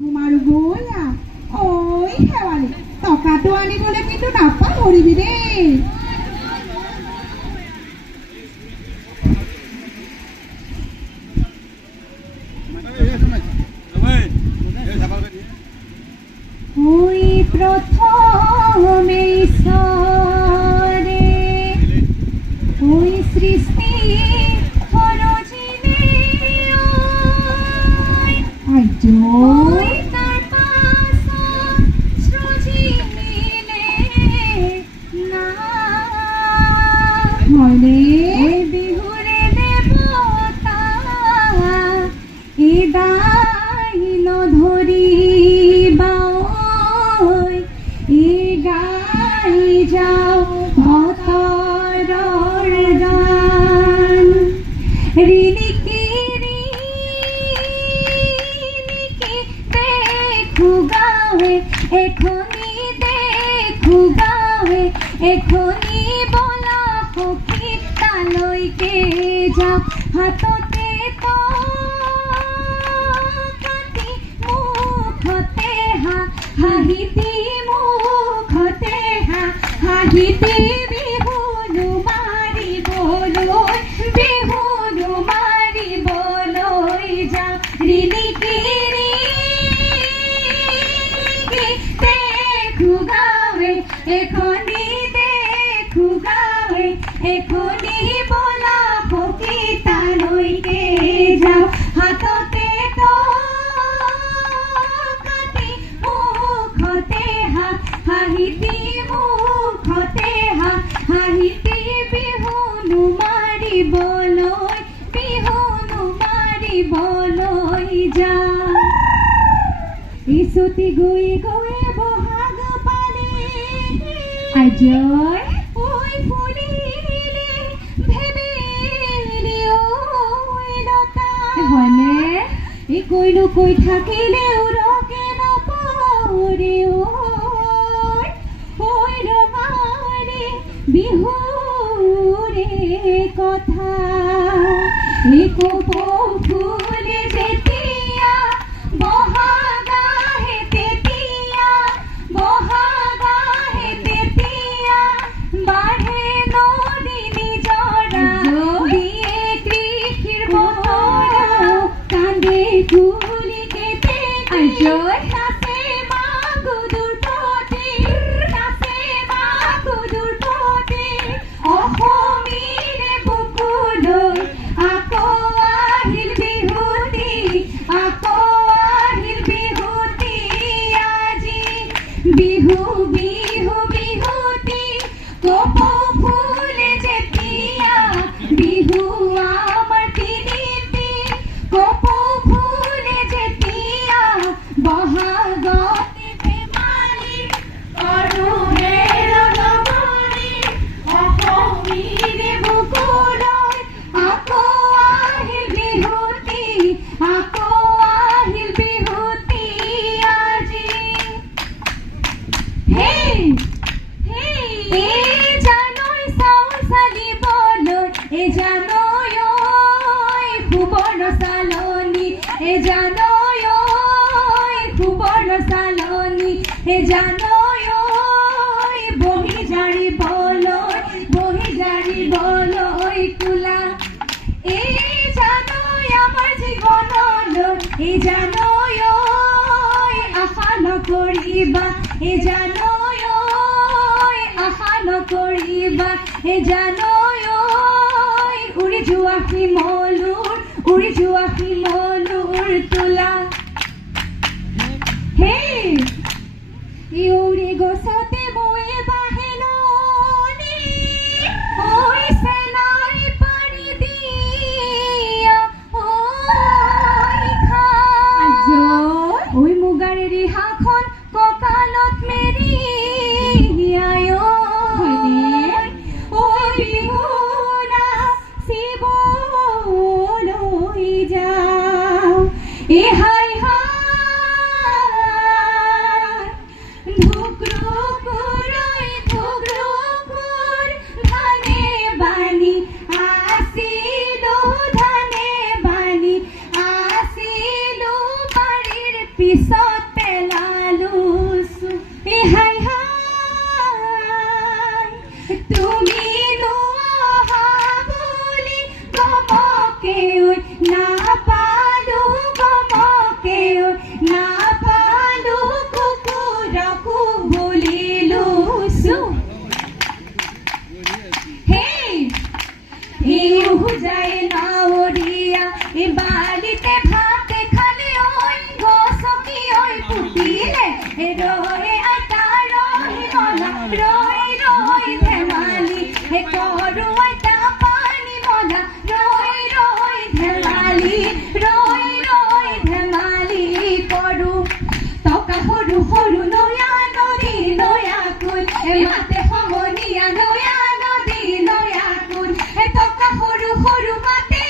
তোমাৰ বলা ঐ শেৱালি টকাটো আনিবলৈ কিন্তু নাপাহৰিবি দেই। ওই প্রথমে ঈশ্বরে ওই সৃষ্টি খরচিলে ওই তার পাছত সৃজিলে না হয়নে ওই বিহুরে দেবতা এ দাইল ধরিবা গাই যাও ভতৰৰ গান ৰিণিকি দেখো গাঁৱে এখনি দেখো গাঁৱে এখনি বলা সখী তালৈকে যাওঁ হাততে কাটি মুখতে হাঁহিতি মুখতে হাঁহিতি বিহুনো মাৰিবলৈ যাওঁ ৰিণিকি দেখো গাঁৱে এখনি দেখো গাঁৱে এখনি বলা সখী তালৈকে যাওঁ হাততে কাটি মুখতে হাঁহিতি মুখতে হাঁহিতি বিহুনো মাৰিবলৈ যাওঁ ইছুতি গৈ গৈ বহাগ পালে আজয় ঐ ফুলিলে ভেবেলি ঐ লতা হয়নে এই কৈনো কৈ থাকিলে উৰকে নপৰে ঐ ৰঙাৰে বিহুৰে কথা এই কপৌ ফুলে যেতিয়া বহাগ আহে তেতিয়া বাঢ়ে নদী নিজৰা দিয়ে কৃষিৰ বতৰা কান্দে কুলি কেতে নাচে মাগুদুৰ পতি অসমীৰে বুকুলৈ আকৌ আহিল বিহুতি আজি বিহুতি কপৌ ফুলে যেতিয়া বিহু আমাৰ তিনিটি কপৌ ফুলে যেতিয়া বহাগতে ধেমালি অৰুণেৰ নমনি অসমীৰে বুকুলৈ আকৌ আহিল বিহুতি আজি জানৈ চাউল চালিবলৈ জানৈ সুবৰ্ণ চালনী জানৈ সুবৰ্ণ চালনী জানৈ বহি জাৰিবলৈ কোলা জানৈ আমাৰ জীৱনলৈ জানৈ আশা নকৰিবা জানৈ আশা নকৰিবা জানৈ উৰি যোৱা শিমলুৰ তোলা উৰি গছতে বৈ বাহেলনি চেলাই পাৰি দিয়া মুগাৰে ৰিহাখন কঁকালত মেৰিয়াই বিহু হাতত পেলালো হাই হাই তুমি নোহা বুলি গমকে নাপালো গমকে নাপালো কুকুৰকো বুলিলো যায় নাৱৰীয়া এই বালিতে ভাত খালে ঐ গছকি ঐ পুতিলে ৰৈ আইতা ৰৈ মলা ৰৈ ৰৈ ধেমালি কৰো আইতা পানী মলা ৰৈ ৰৈ ধেমালি কৰো টকা সৰু সৰু নয়া নদী নয়া কুল মাতে সমনীয়া নয়া নদী নয়া কুল টকা সৰু সৰু মাতে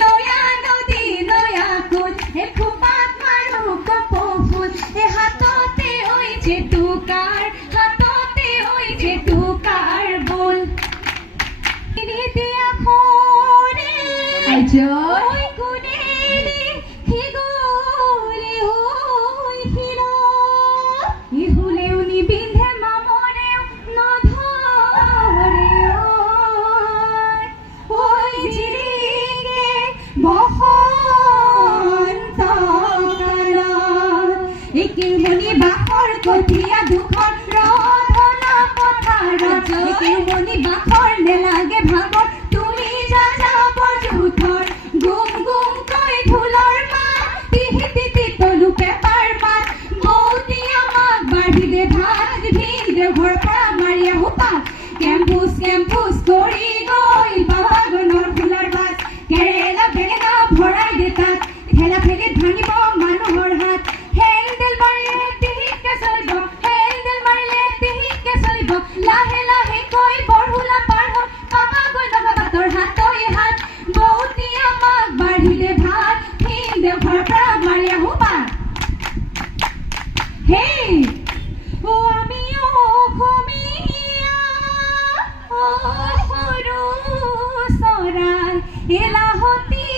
নয়া নদী নয়া কুল খোপাত মাৰো কপৌ ফুল হাততে ঐ জেতুকাৰ হাততে ঐ জেতুকাৰ বোল দিয়া খৰে ঐ কোনেৰে সিগলে হৈ শিল ইহুলেও নিবিন্ধে মামৰেও নধৰে ঐ জিৰিকে বসন্ত কালত একেমনি বাখৰ কঠীয়া দুখন ৰধনা পথাৰত একেমনি বাখৰ নেলাগে ভাগৰ তুমি যা যাব জোথৰ গুম গুম কৈ ঢোলৰ মাত তিহি তিতি তলু পেপাৰ মাত বৌতি আমাক বাঢ়ি দে ভাত ভিন্দে ঘৰ পৰা মাৰি আহো পাত কেম্পুচ কেম্পুচ কৰি গৈ বাবাগনৰ ফুলাৰ বাট কেৰেলা বেঙেনা ভৰাই দে তাত ঠেলা ঠেলিত ভাঙিব মানুহৰ হাত হেণ্ডেল মাৰিলে তিহিকে চলিব হেণ্ডেল মাৰিলে তিহিকে চলিব লাহে লাহে কৈ বৰহুলা পাৰ হ'ল বাবাগৈ লগা বাটৰ হাতই হাত বৌতি আমাক বাঢ়ি দে ভাত ভিন্দে ঘৰ পৰা মাৰি আহো পাত হেই আমি অসমীয়া সৰু চৰাই এলাহতী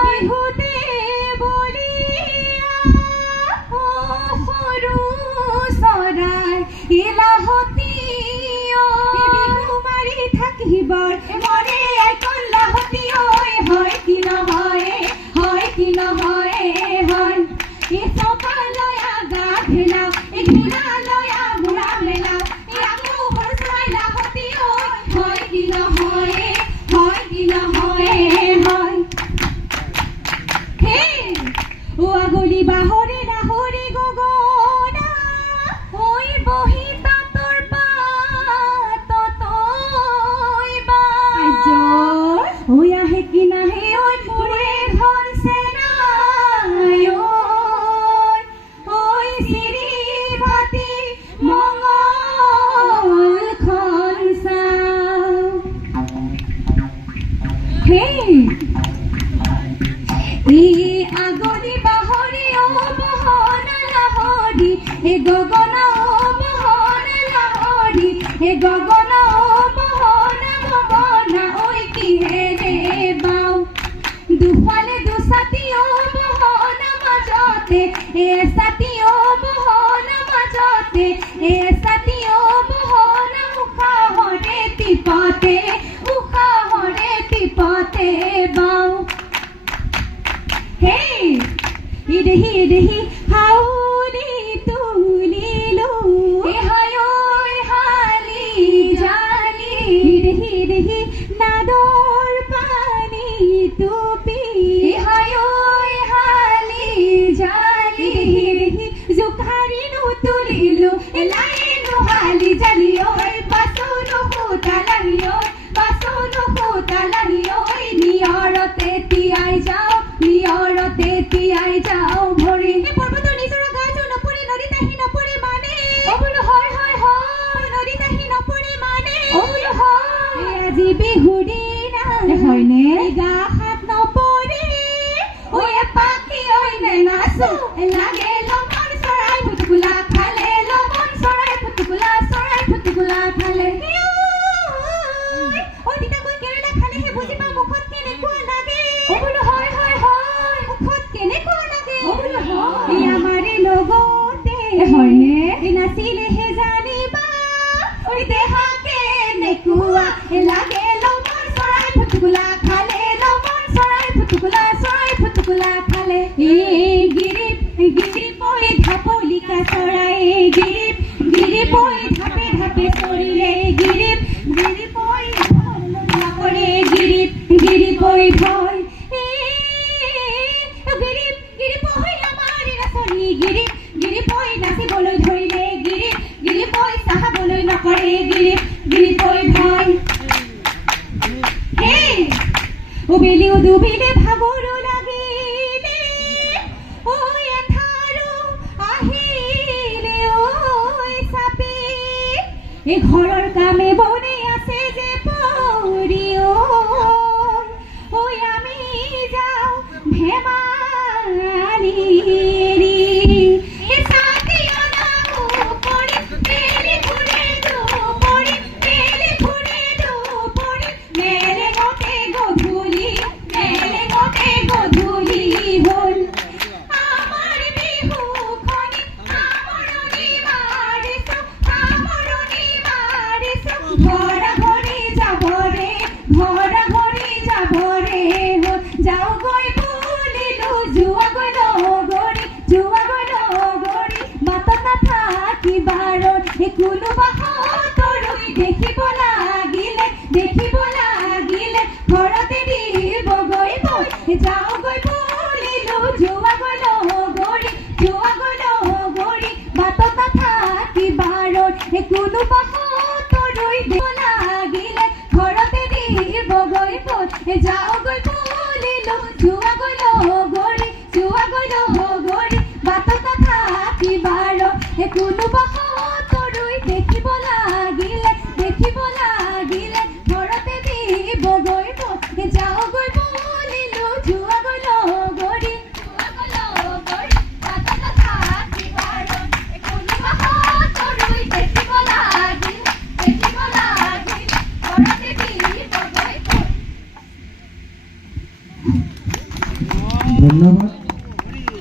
বিহুতে বলিয়া সৰু চৰাই এলাহতী বিহু মাৰি থাকিবৰ মৰে আইকন লাহতী হয় কি নহয় হয় কি নহয় হয় চকালয়া গা ভেলাও ঘোঁৰালয়া বুঢ়া মেলাও আকৌ ঘৰ চৰাই লাহতী হয় কি নহয় হয় কি নহয় হয় হে আগলি বাহৰে নাহৰে গগনা ঐ বহি তাঁতৰ পাতত ঐ আহে কি নাহে ঐ মোৰে ধন চেনাই ঐ চিৰি পাতি মঙলখন চাওঁ হেই আগলি বাহৰি বহনা লাহৰি গগনা বহনা লাহৰি গগনা বহনা গগনা ঐ কিহেৰে বাও দুফালে দুছাতি বহনা মাজতে এছাতি বহনা মাজতে এছাতি বহনা উশাহৰে টিপতে বাও হেই ইদেহি হাউলি তুলিলো হায় হালি জালি ইদেহি নাদৰ পানী টুপি হায় হালি জালি জোকাৰি নুতুলিলো লাই নোহালি জালি বাচনো সুতালাহি বাচনো সুতালাহি নিয়ৰতে তিয়াই যাওঁ ভৰি পৰ্বতৰ নিজৰা গাজো নপৰে নদীত আহি নপৰে মানে বোলো হয় নদীত আহি নপৰে মানে বোলো হয় আজি বিহুৰ দিনা হয়নে গা হাত নপৰে পাখি নে নাচো লাগে লমন চৰাই ফুটকুলা খালে লমন চৰাই ফুটকুলা খালে তিতাকৈ কেৰেলা খালেহে বুজি পাওঁ মুখত কেনেকুৱা লাগে বোলো হয় মুখত কেনেকুৱা লাগে বোলো হয় হয়নে নাচিলেহে জানিবা ঐ দেহাকে নেকুয়া লাগে লমন চৰাই ফুটুকুলা খালে লমন চৰাই ফুটুকুলা খালে এই গিৰিপ গিৰিপৈ ঢাপলিকা চৰাই গিৰিপৈ ঢাপে ঢাপে চৰিলে গিৰিপৈ নকৰে গিৰিপৈ ভয় গিৰিপৈ আমাৰ নাচনী গিৰিপৈ নাচিবলৈ ধৰিলে গিৰিপৈ চাহাবলৈ নকৰে গিৰিপৈ ভয় উবিলিও ডুবিলে ভাগৰো লাগিলে ঐ এঠাৰো আহিলে ঐ চাপি এই ঘৰৰ কামে বনে আছে যে পৰি ঐ আমি যাওঁ ধেমালি এৰি এই চাকি অনাও পৰি মেলি ফুৰে দুপৰি মেলেঙতে গধূলি হ'ল আমাৰ বিহুখনি আমৰণি মাৰিছো ঘৰা ঘৰি যাবৰে হ'ল যাওগৈ বুলিলো যোৱাগৈ নগৰি বাটত নাথাকিবাৰত এই কোনোবা তৰুই দেখিব লাগিলে ঘৰতে দিবগৈ বৈ যাওগৈ বুলিলো যোৱাগৈ নগৰি